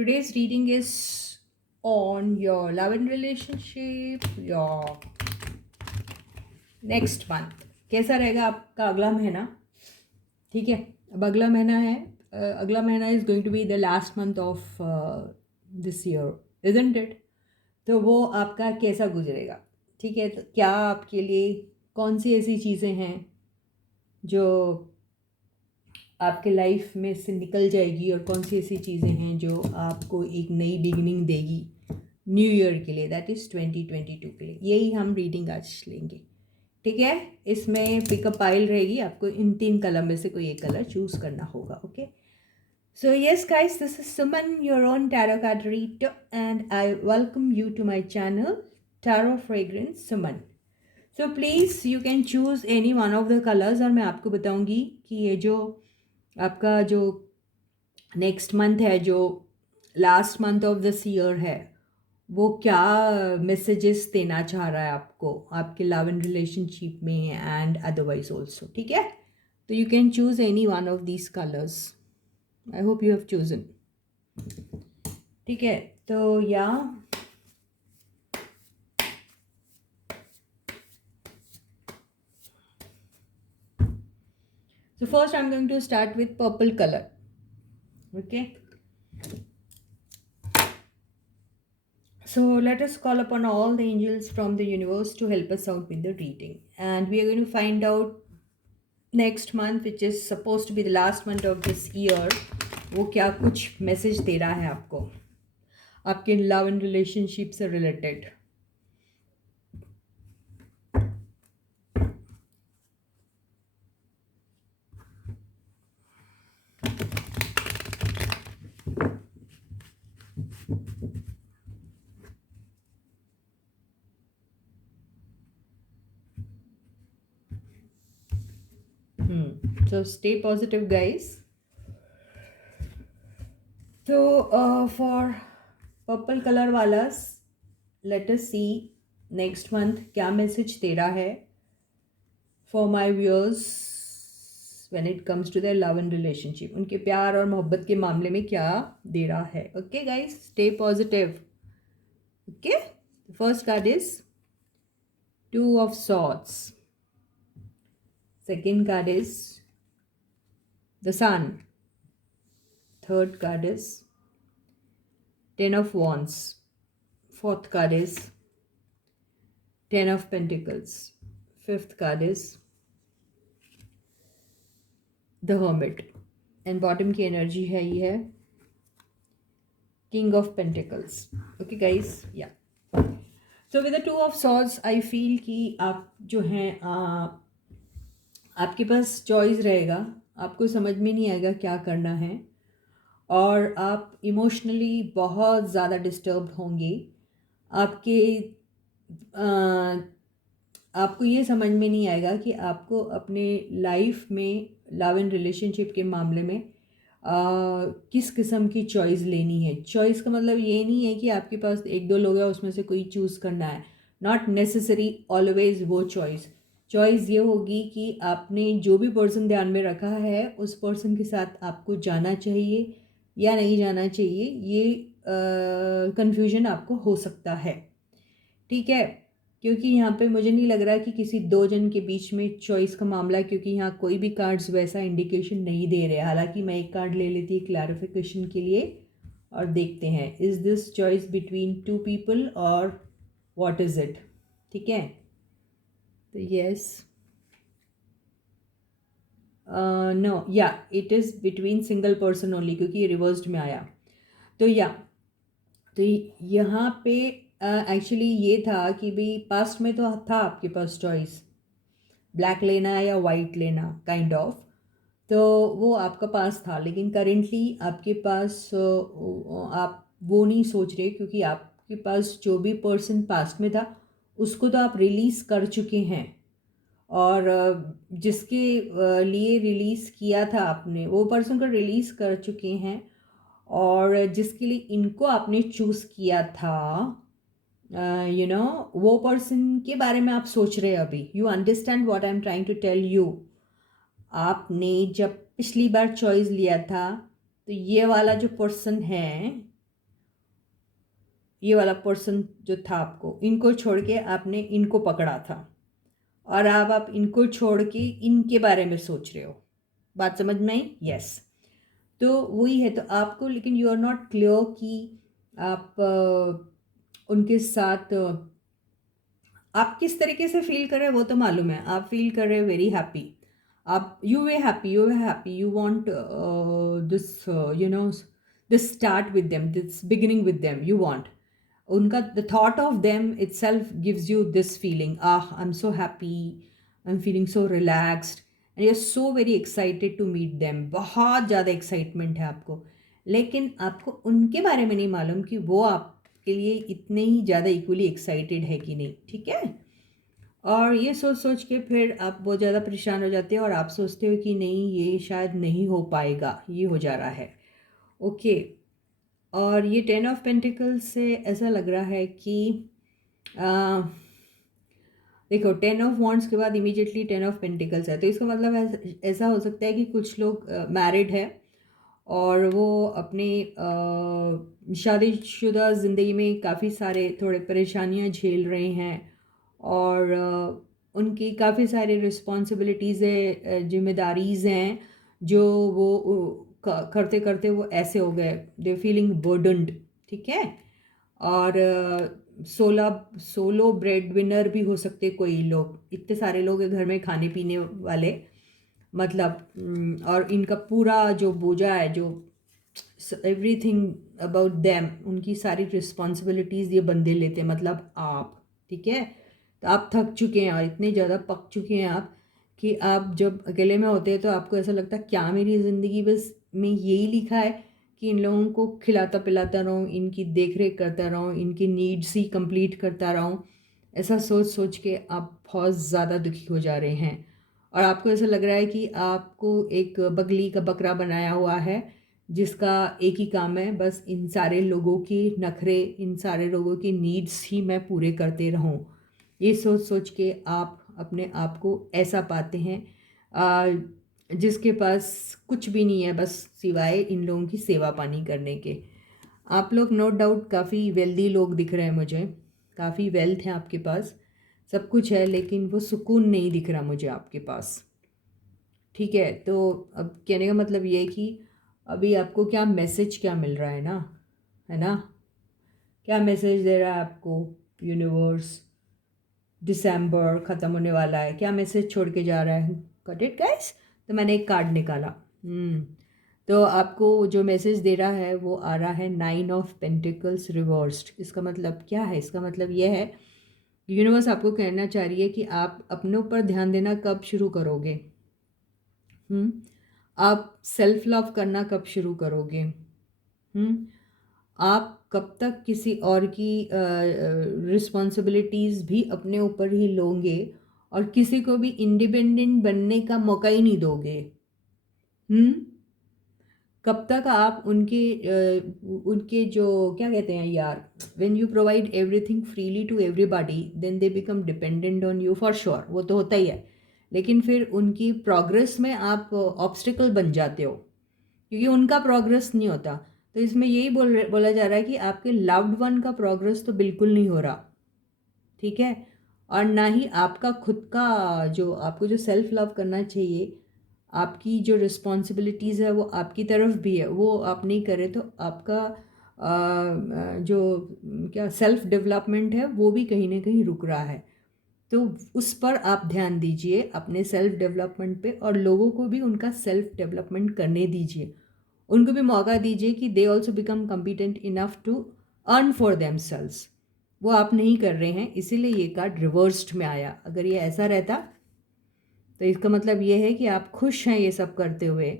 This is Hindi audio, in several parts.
Today's reading is on your love and relationship, your next month. कैसा रहेगा आपका अगला महीना? ठीक है, अब अगला महीना है. अगला महीना is going to be the last month of this year, isn't it? तो वो आपका कैसा गुजरेगा? ठीक है, तो क्या आपके लिए कौन सी ऐसी चीज़ें हैं जो आपके लाइफ में से निकल जाएगी, और कौन सी ऐसी चीज़ें हैं जो आपको एक नई बिगिनिंग देगी न्यू ईयर के लिए, दैट इज़ 2022 के लिए. यही हम रीडिंग आज लेंगे. ठीक है, इसमें पिकअप पाइल रहेगी. आपको इन 3 कलर में से कोई एक कलर चूज करना होगा. Okay, so yes guys, this is Suman, your own tarot card reader, and I welcome you to my channel Tarot Fragrance Suman. So please you can choose any one of the colors, और मैं आपको बताऊंगी कि ये जो आपका जो नेक्स्ट मंथ है, जो last month of this year है, वो क्या मैसेजेस देना चाह रहा है आपको आपके लव एंड रिलेशनशिप में एंड अदरवाइज ऑल्सो. ठीक है, तो you can choose any one of these colours. I hope you have chosen. ठीक है, तो या so first I'm going to start with purple color. Okay, so let us call upon all the angels from the universe to help us out with the reading, and we are going to find out next month, which is supposed to be the last month of this year, वो क्या कुछ मैसेज दे रहा है आपको आपके लव एंड रिलेशनशिप से related. So stay positive guys. So for purple color वालास, let us see next month क्या मैसेज दे रहा है for my viewers when it comes to their love and relationship. उनके प्यार और मोहब्बत के मामले में क्या दे रहा है. Okay guys, stay positive. Okay, the first card is Two of Swords. Second card is the Sun. Third card is Ten of Wands. Fourth card is Ten of Pentacles. Fifth card is the Hermit. And bottom की energy है ये है King of Pentacles. Okay guys, yeah. So with the Two of Swords, I feel कि आप जो हैं आपके पास चॉइस रहेगा. आपको समझ में नहीं आएगा क्या करना है, और आप इमोशनली बहुत ज़्यादा डिस्टर्ब होंगे. आपके आपको ये समझ में नहीं आएगा कि आपको अपने लाइफ में लव एंड रिलेशनशिप के मामले में किस किस्म की चॉइस लेनी है. चॉइस का मतलब ये नहीं है कि आपके पास एक दो लोग हैं उसमें से कोई चूज़ करना है. नॉट नेसेसरी ऑलवेज वो चॉइस ये होगी कि आपने जो भी पर्सन ध्यान में रखा है उस पर्सन के साथ आपको जाना चाहिए या नहीं जाना चाहिए. ये कन्फ्यूजन आपको हो सकता है. ठीक है, क्योंकि यहाँ पे मुझे नहीं लग रहा कि किसी दो जन के बीच में चॉइस का मामला है, क्योंकि यहाँ कोई भी कार्ड्स वैसा इंडिकेशन नहीं दे रहे. हालांकि मैं एक कार्ड ले लेती है क्लैरिफिकेशन के लिए और देखते हैं is this choice between two people और व्हाट इज इट. ठीक है, तो यस, नो, या it is between single person only, क्योंकि ये रिवर्स्ड में आया. तो या तो यहाँ पे एक्चुअली ये था कि भाई पास्ट में तो था आपके पास चॉइस, ब्लैक लेना या वाइट लेना काइंड ऑफ, तो वो आपका पास था. लेकिन करेंटली आपके पास आप वो नहीं सोच रहे, क्योंकि आपके पास जो भी पर्सन पास्ट में था उसको तो आप रिलीज़ कर चुके हैं, और जिसके लिए रिलीज़ किया था आपने वो पर्सन को रिलीज़ कर चुके हैं, और जिसके लिए इनको आपने चूज़ किया था वो पर्सन के बारे में आप सोच रहे हैं अभी. You understand what I am trying to tell you. आपने जब पिछली बार चॉइस लिया था तो ये वाला जो पर्सन है ये वाला पर्सन जो था आपको, इनको छोड़ के आपने इनको पकड़ा था और अब आप इनको छोड़ के इनके बारे में सोच रहे हो। बात समझ में आई? यस। तो वही है, तो आपको लेकिन यू आर नॉट क्लियर कि आप उनके साथ आप किस तरीके से फील कर रहे हैं वो तो मालूम है। आप फील कर रहे हैं वेरी हैप्पी, आप यू वे happy, you want this you know this start with them, this beginning with them, you want उनका the thought of them itself gives you this feeling, I am so happy, I am feeling so relaxed and you are so very excited to meet them. बहुत ज़्यादा एक्साइटमेंट है आपको, लेकिन आपको उनके बारे में नहीं मालूम कि वो आपके लिए इतने ही ज़्यादा इक्वली एक्साइटेड है कि नहीं। ठीक है, और ये सोच सोच के फिर आप बहुत ज़्यादा परेशान हो जाते हो और आप सोचते हो कि नहीं ये शायद नहीं हो पाएगा, ये हो जा रहा है। ओके, और ये 10 ऑफ पेंटिकल्स से ऐसा लग रहा है कि आ, देखो 10 ऑफ वॉन्ड्स के बाद इमीडिएटली 10 ऑफ पेंटिकल्स है, तो इसका मतलब ऐसा हो सकता है कि कुछ लोग मैरिड है और वो अपने शादीशुदा ज़िंदगी में काफ़ी सारे थोड़े परेशानियां झेल रहे हैं और उनकी काफ़ी सारी रिस्पॉन्सिबिलिटीज़ है, जिम्मेदारीज़ हैं जो वो करते करते वो ऐसे हो गए, दे फीलिंग बर्डनड। ठीक है, और सोलो ब्रेड विनर भी हो सकते कोई लोग, इतने सारे लोग हैं घर में खाने पीने वाले, मतलब और इनका पूरा जो बोझा है, जो एवरीथिंग अबाउट देम, उनकी सारी रिस्पॉन्सिबिलिटीज़ ये बंदे लेते हैं, मतलब आप। ठीक है, तो आप थक चुके हैं और इतने ज़्यादा पक चुके हैं आप कि आप जब अकेले में होते हैं तो आपको ऐसा लगता है क्या मेरी ज़िंदगी बस में यही लिखा है कि इन लोगों को खिलाता पिलाता रहूँ, इनकी देख रेख करता रहूँ, इनकी नीड्स ही कंप्लीट करता रहूँ। ऐसा सोच सोच के आप बहुत ज़्यादा दुखी हो जा रहे हैं और आपको ऐसा लग रहा है कि आपको एक बगली का बकरा बनाया हुआ है जिसका एक ही काम है, बस इन सारे लोगों के नखरे, इन सारे लोगों की नीड्स ही मैं पूरे करते रहूं। ये सोच सोच के आप अपने आप को ऐसा पाते हैं जिसके पास कुछ भी नहीं है बस सिवाय इन लोगों की सेवा पानी करने के। आप लोग नो डाउट काफ़ी वेल्दी लोग दिख रहे हैं मुझे, काफ़ी वेल्थ है आपके पास, सब कुछ है, लेकिन वो सुकून नहीं दिख रहा मुझे आपके पास। ठीक है, तो अब कहने का मतलब ये है कि अभी आपको क्या मैसेज क्या मिल रहा है ना, क्या मैसेज दे रहा है आपको यूनिवर्स? दिसंबर ख़त्म होने वाला है, क्या मैसेज छोड़ के जा रहा है? Got it guys? तो मैंने एक कार्ड निकाला। तो आपको जो मैसेज दे रहा है वो आ रहा है 9 ऑफ पेंटिकल्स रिवर्स्ड। इसका मतलब क्या है? इसका मतलब ये है यूनिवर्स आपको कहना चाह रही है कि आप अपने ऊपर ध्यान देना कब शुरू करोगे? आप सेल्फ लव करना कब शुरू करोगे? आप कब तक किसी और की रिस्पॉन्सिबिलिटीज़ भी अपने ऊपर ही लोगे और किसी को भी इंडिपेंडेंट बनने का मौका ही नहीं दोगे? कब तक आप उनके जो क्या कहते हैं यार, when you provide everything freely to everybody then they become dependent on you for sure, वो तो होता ही है, लेकिन फिर उनकी प्रोग्रेस में आप ऑब्स्टिकल बन जाते हो क्योंकि उनका प्रोग्रेस नहीं होता। तो इसमें यही बोला जा रहा है कि आपके लव्ड वन का प्रोग्रेस तो बिल्कुल नहीं हो रहा। ठीक है, और ना ही आपका खुद का जो आपको जो सेल्फ लव करना चाहिए, आपकी जो रिस्पॉन्सिबिलिटीज़ है वो आपकी तरफ भी है, वो आप नहीं करें तो आपका जो क्या सेल्फ डेवलपमेंट है वो भी कहीं ना कहीं रुक रहा है। तो उस पर आप ध्यान दीजिए, अपने सेल्फ डेवलपमेंट पे, और लोगों को भी उनका सेल्फ डेवलपमेंट करने दीजिए, उनको भी मौका दीजिए कि they also become competent enough to earn for themselves. वो आप नहीं कर रहे हैं, इसीलिए ये कार्ड रिवर्स्ड में आया। अगर ये ऐसा रहता तो इसका मतलब ये है कि आप खुश हैं ये सब करते हुए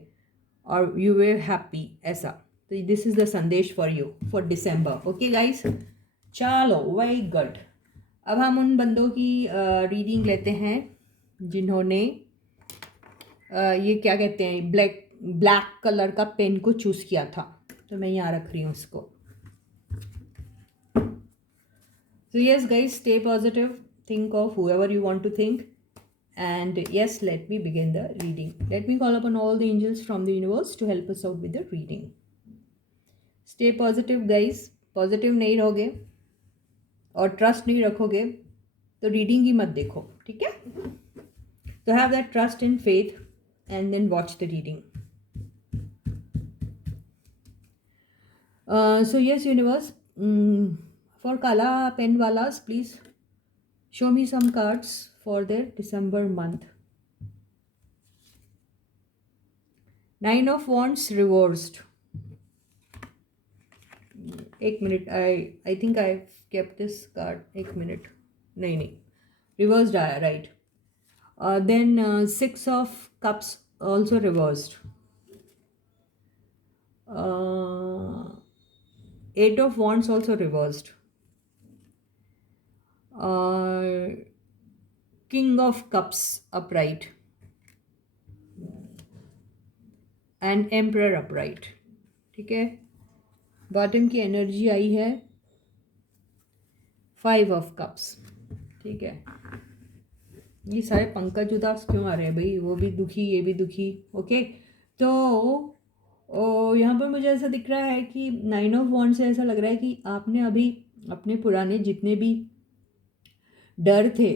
और यू वेर हैप्पी, ऐसा। तो दिस इज़ द संदेश for you for December. Okay guys, चलो वेरी गुड। अब हम उन बंदों की रीडिंग लेते हैं जिन्होंने ये क्या कहते हैं ब्लैक कलर का पेन को चूज़ किया था। तो मैं यहाँ रख रही हूँ इसको। So yes guys, stay positive, think of whoever you want to think, and yes, let me begin the reading. Let me call upon all the angels from the universe to help us out with the reading. Stay positive guys, positive नहीं रहोगे और ट्रस्ट नहीं रखोगे तो रीडिंग ही मत देखो, ठीक है? तो have that trust in faith and then watch the reading. So yes, universe, for Kala pen walas, please show me some cards for their December month. Nine of Wands reversed. एक minute, I think I've kept this card. एक मिनट, नहीं, reversed आया, right? Then 6 of Cups also reversed. 8 of Wands also reversed. King of Cups upright. And Emperor upright. ठीक है? बॉटम की एनर्जी आई है 5 of Cups. ठीक है? ये सारे पंकज उदास क्यों आ रहे हैं भाई? वो भी दुखी, ये भी दुखी. ओके, तो यहाँ पर मुझे ऐसा दिख रहा है कि 9 of Wands से ऐसा लग रहा है कि आपने अभी अपने पुराने जितने भी डर थे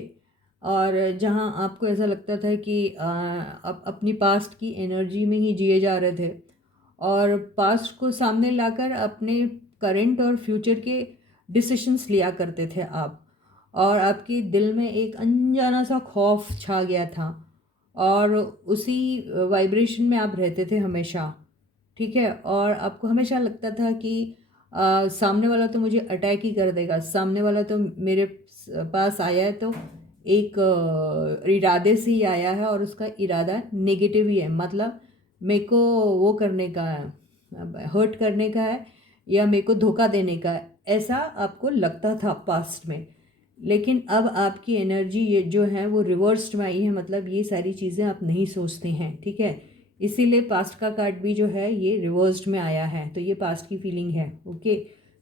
और जहाँ आपको ऐसा लगता था कि आप अपनी पास्ट की एनर्जी में ही जिए जा रहे थे और पास्ट को सामने लाकर अपने करंट और फ्यूचर के डिसीशंस लिया करते थे आप, और आपके दिल में एक अनजाना सा खौफ छा गया था और उसी वाइब्रेशन में आप रहते थे हमेशा. ठीक है? और आपको हमेशा लगता था कि सामने वाला तो मुझे अटैक ही कर देगा, सामने वाला तो मेरे पास आया है तो एक इरादे से ही आया है और उसका इरादा नेगेटिव ही है, मतलब मेरे को वो करने का है, हर्ट करने का है या मेरे को धोखा देने का है, ऐसा आपको लगता था पास्ट में. लेकिन अब आपकी एनर्जी ये जो है वो रिवर्स्ड में आई है, मतलब ये सारी चीज़ें आप नहीं सोचते हैं. ठीक है? इसीलिए पास्ट का कार्ड भी जो है ये रिवर्स्ड में आया है, तो ये पास्ट की फीलिंग है. ओके,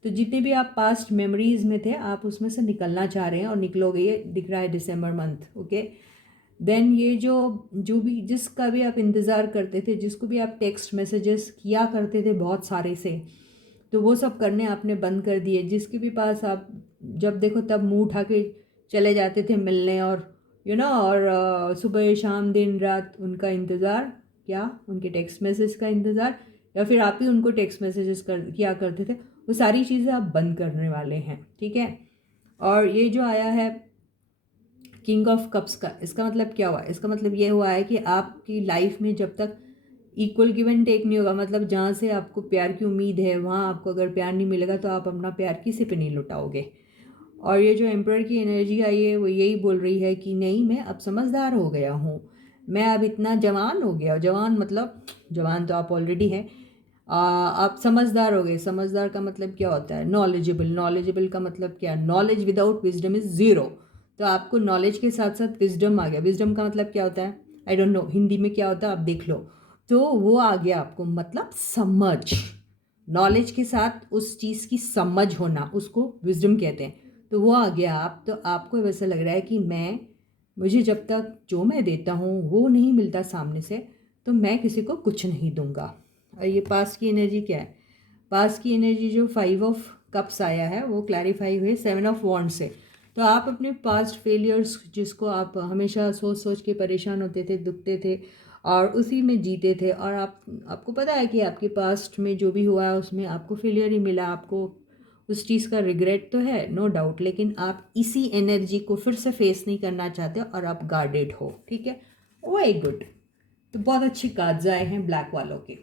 तो जितने भी आप पास्ट मेमोरीज में थे आप उसमें से निकलना चाह रहे हैं और निकलोगे, ये दिख रहा है दिसंबर मंथ. ओके, देन ये जो भी जिसका भी आप इंतज़ार करते थे, जिसको भी आप टेक्स्ट मैसेजेस किया करते थे बहुत सारे से, तो वो सब करने आपने बंद कर दिए. जिसके भी पास आप जब देखो तब मुंह उठा के चले जाते थे मिलने और और सुबह शाम दिन रात उनका इंतज़ार, क्या उनके टेक्स्ट मैसेज का इंतज़ार, या फिर आप ही उनको टेक्स्ट मैसेजेस किया करते थे, वो सारी चीज़ें आप बंद करने वाले हैं. ठीक है? और ये जो आया है किंग ऑफ कप्स का, इसका मतलब क्या हुआ? इसका मतलब ये हुआ है कि आपकी लाइफ में जब तक इक्वल गिव एंड टेक नहीं होगा, मतलब जहाँ से आपको प्यार की उम्मीद है वहाँ आपको अगर प्यार नहीं मिलेगा तो आप अपना प्यार किसी पे नहीं लुटाओगे. और ये जो एम्परर की एनर्जी आई है वो यही बोल रही है कि नहीं, मैं अब समझदार हो गया हूँ, मैं अब इतना जवान हो गया. जवान मतलब जवान तो आप ऑलरेडी हैं, आप समझदार हो गए. समझदार का मतलब क्या होता है? नॉलेजेबल. नॉलेजेबल का मतलब क्या? Knowledge without wisdom is zero. तो आपको नॉलेज के साथ साथ विजडम आ गया. विजडम का मतलब क्या होता है? आई डोंट नो हिंदी में क्या होता है, आप देख लो. तो वो आ गया आपको, मतलब समझ. नॉलेज के साथ उस चीज़ की समझ होना, उसको विजडम कहते हैं. तो वो आ गया आप, तो आपको वैसा लग रहा है कि मुझे जब तक जो मैं देता हूँ वो नहीं मिलता सामने से, तो मैं किसी को कुछ नहीं दूंगा. और ये पास्ट की एनर्जी क्या है? पास्ट की एनर्जी जो 5 ऑफ कप्स आया है वो क्लैरिफाई हुए 7 ऑफ वॉन्ड से. तो आप अपने पास्ट फेलियर्स, जिसको आप हमेशा सोच सोच के परेशान होते थे, दुखते थे और उसी में जीते थे, और आपको पता है कि आपके पास्ट में जो भी हुआ है उसमें आपको फेलियर ही मिला, आपको उस चीज़ का रिग्रेट तो है, नो डाउट, लेकिन आप इसी एनर्जी को फिर से फेस नहीं करना चाहते और आप गार्डेड हो. ठीक है? Very good. तो बहुत अच्छी कार्ड्स आए हैं ब्लैक वालों के.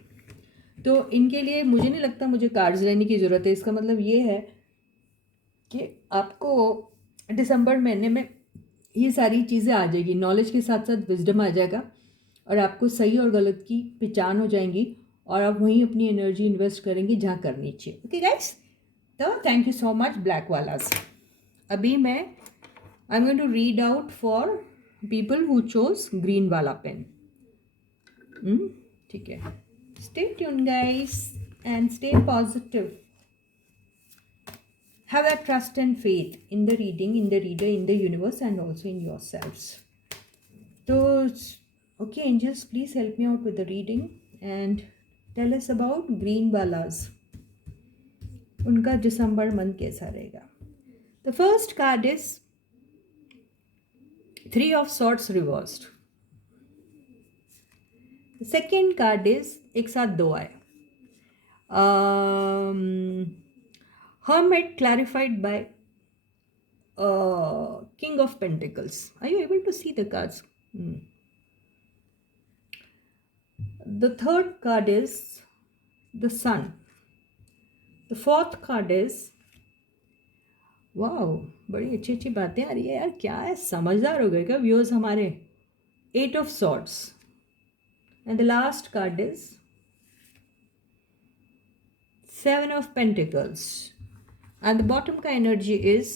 तो इनके लिए मुझे नहीं लगता मुझे कार्ड्स लेने की ज़रूरत है. इसका मतलब ये है कि आपको दिसंबर महीने में ये सारी चीज़ें आ जाएगी, नॉलेज के साथ साथ विजडम आ जाएगा और आपको सही और गलत की पहचान हो जाएंगी और आप वहीं अपनी एनर्जी इन्वेस्ट करेंगे जहाँ करनी चाहिए. ओके गाइस, तो thank you so much black वालास. अभी मैं I am going to read out for people who chose green वाला पेन. ठीक है? Stay tuned, guys, and stay positive. Have that trust and faith in the reading, in the reader, in the universe, and also in yourselves. So, okay, angels, please help me out with the reading and tell us about green balas. उनका दिसंबर मंथ कैसा रहेगा? The first card is three of swords reversed. Second card is एक साथ दो आए, hermit clarified by king of pentacles. Are you able to see the cards? The third card is the sun. The fourth card is wow, बड़ी अच्छी अच्छी बातें आ रही है यार, क्या है, समझदार हो गए क्या व्यूअर्स हमारे। Eight of swords and the last card is seven of pentacles and the bottom का energy is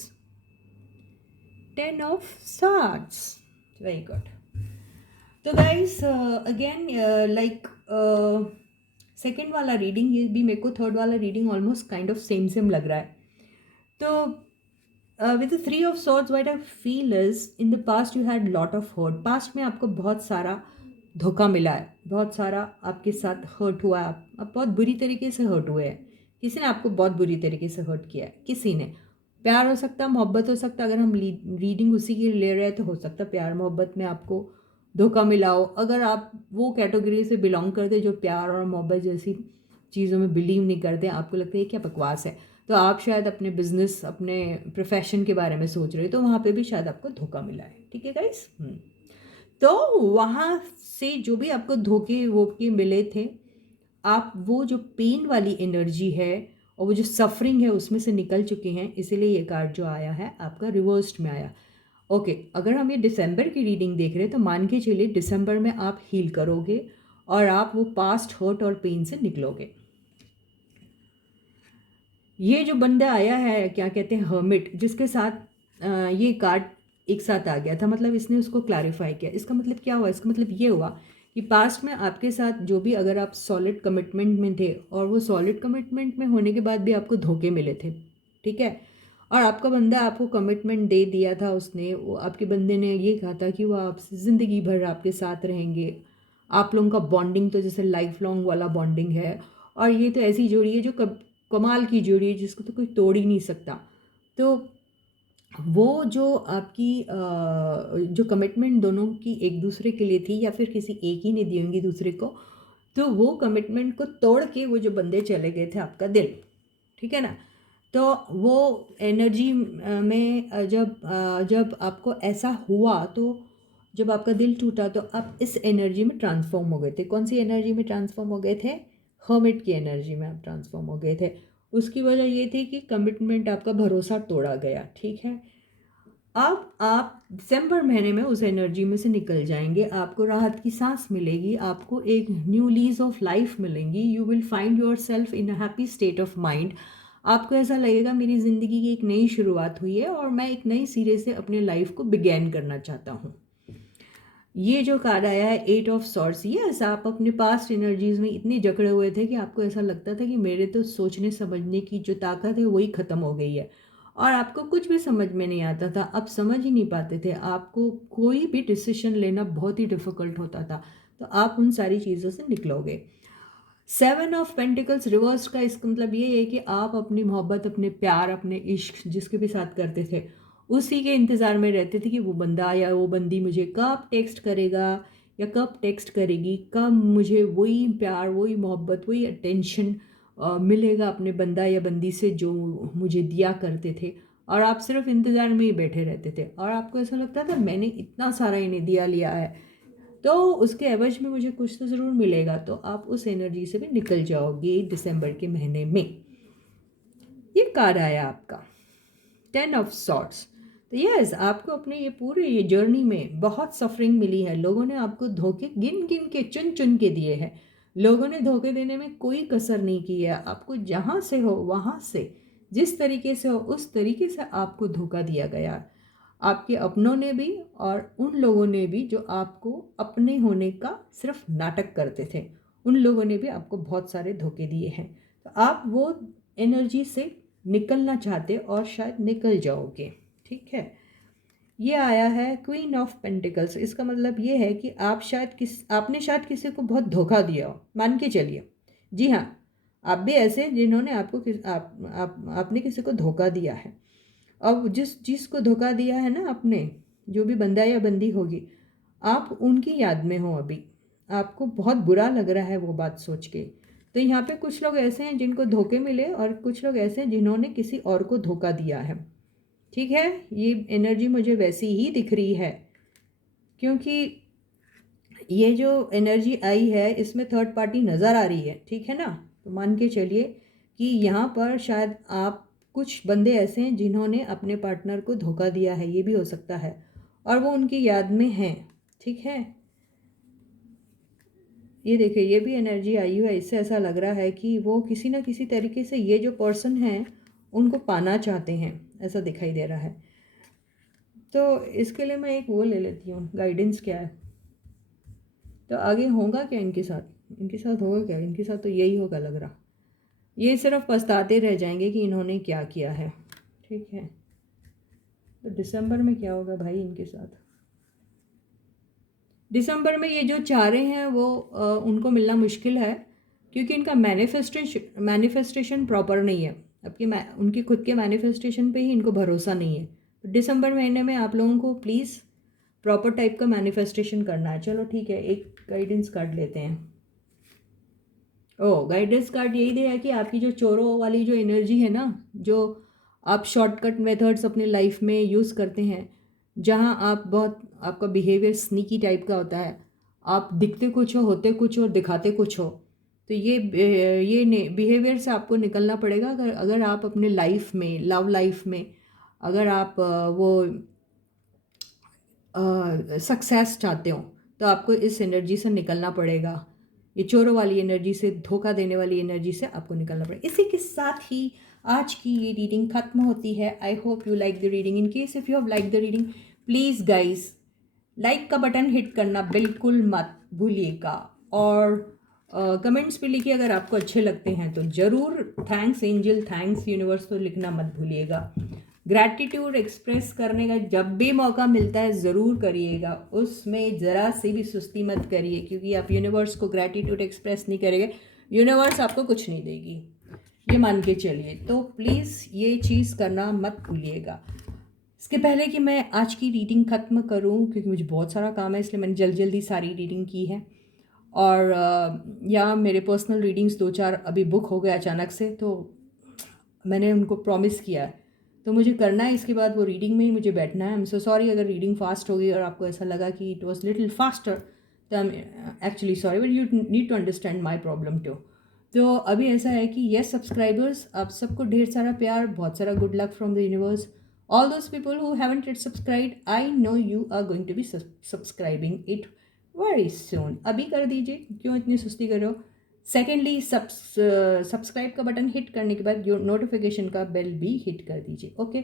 ten of swords. Very good. तो गाइस अगेन लाइक सेकेंड वाला रीडिंग, ये भी मेरे को थर्ड वाला reading almost kind of same same लग रहा है। तो with the three of swords, what I feel is in the past you had lot of hurt. Past में आपको बहुत सारा धोखा मिला है, बहुत सारा आपके साथ हर्ट हुआ है, आप बहुत बुरी तरीके से हर्ट हुए हैं, किसी ने आपको बहुत बुरी तरीके से हर्ट किया है। किसी ने, प्यार हो सकता है, मोहब्बत हो सकता है, अगर हम रीडिंग उसी की ले रहे हैं तो हो सकता है प्यार मोहब्बत में आपको धोखा मिला हो। अगर आप वो कैटेगरी से बिलोंग करते जो प्यार और मोहब्बत जैसी चीज़ों में बिलीव नहीं करते, आपको लगता है क्या बकवास है, तो आप शायद अपने बिजनेस, अपने प्रोफेशन के बारे में सोच रहे हो, तो वहाँ पे भी शायद आपको धोखा मिला है। ठीक है गाइस। तो वहाँ से जो भी आपको धोखे वोखे मिले थे, आप वो जो पेन वाली एनर्जी है और वो जो सफरिंग है उसमें से निकल चुके हैं, इसीलिए ये कार्ड जो आया है आपका रिवर्स्ड में आया। ओके, अगर हम ये दिसंबर की रीडिंग देख रहे हैं तो मान के चलिए दिसंबर में आप हील करोगे और आप वो पास्ट हर्ट और पेन से निकलोगे। ये जो बंदा आया है, क्या कहते हैं, हर्मिट, जिसके साथ ये कार्ड एक साथ आ गया था, मतलब इसने उसको क्लैरिफाई किया। इसका मतलब क्या हुआ, इसका मतलब ये हुआ कि पास्ट में आपके साथ जो भी, अगर आप सॉलिड कमिटमेंट में थे और वो सॉलिड कमिटमेंट में होने के बाद भी आपको धोखे मिले थे, ठीक है, और आपका बंदा आपको कमिटमेंट दे दिया था, उसने, वो आपके बंदे ने ये कहा था कि वो आपसे ज़िंदगी भर आपके साथ रहेंगे, आप लोगों का बॉन्डिंग तो जैसे लाइफ लॉन्ग वाला बॉन्डिंग है, और ये तो ऐसी जोड़ी है जो कमाल की जोड़ी है जिसको तो कोई तोड़ ही नहीं सकता। तो वो जो आपकी जो कमिटमेंट दोनों की एक दूसरे के लिए थी, या फिर किसी एक ही ने दी होंगी दूसरे को, तो वो कमिटमेंट को तोड़ के वो जो बंदे चले गए थे आपका दिल, ठीक है ना। तो वो एनर्जी में जब आपको ऐसा हुआ, तो जब आपका दिल टूटा तो आप इस एनर्जी में ट्रांसफॉर्म हो गए थे। कौन सी एनर्जी में ट्रांसफॉर्म हो गए थे? हर्मिट की एनर्जी में आप ट्रांसफॉर्म हो गए थे। उसकी वजह ये थी कि कमिटमेंट, आपका भरोसा तोड़ा गया, ठीक है। अब आप दिसंबर महीने में उस एनर्जी में से निकल जाएंगे, आपको राहत की सांस मिलेगी, आपको एक न्यू लीज ऑफ लाइफ मिलेंगी। You will find your self in a happy state of mind. आपको ऐसा लगेगा मेरी ज़िंदगी की एक नई शुरुआत हुई है और मैं एक नई सिरे से अपने लाइफ को बिगैन करना चाहता हूँ। ये जो कार्ड आया है एट ऑफ सॉर्ड्स, यस, आप अपने पास्ट एनर्जीज में इतने जकड़े हुए थे कि आपको ऐसा लगता था कि मेरे तो सोचने समझने की जो ताकत है वही ख़त्म हो गई है और आपको कुछ भी समझ में नहीं आता था। आप समझ ही नहीं पाते थे, आपको कोई भी डिसीजन लेना बहुत ही डिफ़िकल्ट होता था। तो आप उन सारी चीज़ों से निकलोगे। सेवन ऑफ पेंटिकल्स रिवर्स का इसका मतलब ये है कि आप अपनी मोहब्बत, अपने प्यार, अपने इश्क जिसके भी साथ करते थे, उसी के इंतज़ार में रहते थे कि वो बंदा या वो बंदी मुझे कब टेक्स्ट करेगा या कब टेक्स्ट करेगी, कब मुझे वही प्यार, वही मोहब्बत, वही अटेंशन मिलेगा अपने बंदा या बंदी से जो मुझे दिया करते थे। और आप सिर्फ इंतज़ार में ही बैठे रहते थे और आपको ऐसा लगता था मैंने इतना सारा इन्हें दिया लिया है तो उसके एवज में मुझे कुछ तो ज़रूर मिलेगा। तो आप उस एनर्जी से भी निकल जाओगे दिसंबर के महीने में। ये कार्ड आया आपका 10 ऑफ सॉर्ड्स। तो यस, आपको अपने ये जर्नी में बहुत सफरिंग मिली है। लोगों ने आपको धोखे गिन गिन के, चुन चुन के दिए हैं। लोगों ने धोखे देने में कोई कसर नहीं की है। आपको जहाँ से हो वहाँ से, जिस तरीके से हो उस तरीके से आपको धोखा दिया गया, आपके अपनों ने भी और उन लोगों ने भी जो आपको अपने होने का सिर्फ नाटक करते थे, उन लोगों ने भी आपको बहुत सारे धोखे दिए हैं। तो आप वो एनर्जी से निकलना चाहते और शायद निकल जाओगे, ठीक है। ये आया है क्वीन ऑफ पेंटिकल्स। इसका मतलब ये है कि आपने शायद किसी को बहुत धोखा दिया हो, मान के चलिए। जी हाँ, आप भी ऐसे जिन्होंने आपने किसी को धोखा दिया है अब जिसको धोखा दिया है ना आपने, जो भी बंदा या बंदी होगी, आप उनकी याद में हो अभी, आपको बहुत बुरा लग रहा है वो बात सोच के। तो यहाँ पे कुछ लोग ऐसे हैं जिनको धोखे मिले और कुछ लोग ऐसे हैं जिन्होंने किसी और को धोखा दिया है। ठीक है, ये एनर्जी मुझे वैसी ही दिख रही है, क्योंकि ये जो एनर्जी आई है इसमें थर्ड पार्टी नज़र आ रही है। ठीक है ना, तो मान के चलिए कि यहाँ पर शायद आप, कुछ बंदे ऐसे हैं जिन्होंने अपने पार्टनर को धोखा दिया है, ये भी हो सकता है, और वो उनकी याद में हैं। ठीक है, ये देखिए, ये भी एनर्जी आई हुई है। इससे ऐसा लग रहा है कि वो किसी ना किसी तरीके से ये जो पर्सन है उनको पाना चाहते हैं, ऐसा दिखाई दे रहा है। तो इसके लिए मैं एक वो ले लेती हूँ, गाइडेंस क्या है। तो आगे होगा क्या इनके साथ, इनके साथ होगा क्या, इनके साथ तो यही होगा लग रहा। ये सिर्फ पछताते रह जाएंगे कि इन्होंने क्या किया है। ठीक है, तो दिसंबर में क्या होगा भाई इनके साथ। दिसंबर में ये जो चाह रहे हैं वो उनको मिलना मुश्किल है, क्योंकि इनका मैनिफेस्टेशन प्रॉपर नहीं है। उनके खुद के मैनिफेस्टेशन पे ही इनको भरोसा नहीं है। तो दिसंबर महीने में आप लोगों को प्लीज़ प्रॉपर टाइप का मैनिफेस्टेशन करना है। चलो ठीक है, एक गाइडेंस कार्ड लेते हैं। गाइडेंस कार्ड यही दिया है कि आपकी जो चोरों वाली जो एनर्जी है ना, जो आप शॉर्टकट मेथड्स अपने लाइफ में यूज़ करते हैं, जहाँ आप बहुत, आपका बिहेवियर स्नीकी टाइप का होता है, आप दिखते कुछ हो, होते कुछ हो, दिखाते कुछ हो, तो ये बिहेवियर से आपको निकलना पड़ेगा। अगर आप अपने लाइफ में, लव लाइफ में, अगर आप वो सक्सेस चाहते हो, तो आपको इस एनर्जी से निकलना पड़ेगा। ये चोरों वाली एनर्जी से, धोखा देने वाली एनर्जी से आपको निकलना पड़ेगा। इसी के साथ ही आज की ये रीडिंग खत्म होती है। I hope you like the reading. In case if you have like the reading, please guys like का बटन हिट करना बिल्कुल मत भूलिएगा, और कमेंट्स पे लिखिए अगर आपको अच्छे लगते हैं तो ज़रूर। थैंक्स एंजल, थैंक्स यूनिवर्स तो लिखना मत भूलिएगा। ग्रैटिट्यूड एक्सप्रेस करने का जब भी मौका मिलता है ज़रूर करिएगा, उसमें ज़रा सी भी सुस्ती मत करिए, क्योंकि आप यूनिवर्स को ग्रैटिट्यूड एक्सप्रेस नहीं करेंगे, यूनिवर्स आपको कुछ नहीं देगी, ये मान के चलिए। तो प्लीज़ ये चीज़ करना मत भूलिएगा। इसके पहले कि मैं आज की रीडिंग ख़त्म करूं, क्योंकि मुझे बहुत सारा काम है, इसलिए मैंने जल्दी सारी रीडिंग की है। और या मेरे पर्सनल रीडिंग्स 2-4 अभी बुक हो गए अचानक से, तो मैंने उनको प्रॉमिस किया है, तो मुझे करना है। इसके बाद वो रीडिंग में ही मुझे बैठना है। आई एम सो सॉरी अगर रीडिंग फास्ट होगी और आपको ऐसा लगा कि इट वॉज लिटिल फास्टर, तो I am actually sorry, but you need to understand my problem too. तो अभी ऐसा है कि येस सब्सक्राइबर्स, आप सबको ढेर सारा प्यार, बहुत सारा good luck from the universe. All those people who haven't it subscribe, I know you are going to be subscribing it very soon. अभी कर दीजिए, क्यों इतनी सुस्ती कर रहे हो। सेकेंडली, सब्सक्राइब का बटन हिट करने के बाद नोटिफिकेशन का बेल भी हिट कर दीजिए। ओके,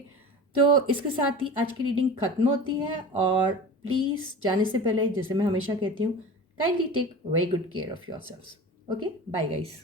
तो इसके साथ ही आज की रीडिंग खत्म होती है। और प्लीज़ जाने से पहले, जैसे मैं हमेशा कहती हूँ, kindly take very good care of your self. Okay, bye guys.